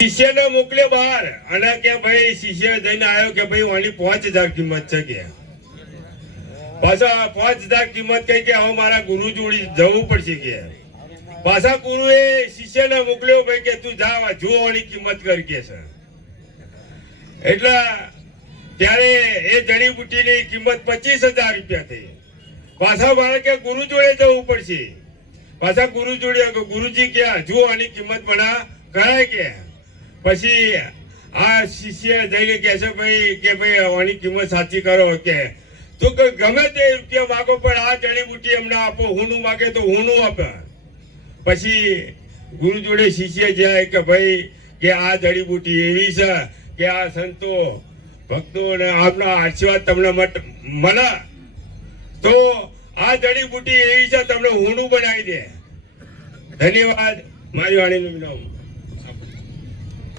શિષ્યને મોકલ્યો બહાર અને કે ભાઈ શિષ્ય જઈને આવ્યો કે ભાઈ ઓની 5000 કિંમત છે કે પાછા 5000 કિંમત કઈ કે હવે મારા ગુરુ જોડી જવું પડશે કે પાછા ગુરુએ શિષ્યને મોકલ્યો ભાઈ કે તું જા જુઓની કિંમત કર કે છે એટલે ત્યારે એ જડીબુટીની કિંમત 25000 રૂપિયા થઈ પાછા મારે કે ગુરુ જોડે જવું પડશે પાછા ગુરુ જોડે ગુરુજી કે જુઓ આની કિંમત બના કરાય કે પછી આ શિષ્ય જઈને કહે છે ભાઈ કે ભાઈ આની કિંમત સાચી કરો કે તું ગમે તે રૂપિયા માગો પણ આ જડીબુટી એમને આપો હુંનું માગે તો હુંનું આપે પછી ગુરુ જોડે શિષ્ય જાય કે ભાઈ કે આ જડીબુટી એવી છે કે આ સંતો ભક્તો ને આપના આશીર્વાદ તમને મળે તો આ જડીબુટી એવી છે તમને હુંનું બનાવી દે ધન્યવાદ મારી વાણીનું નામ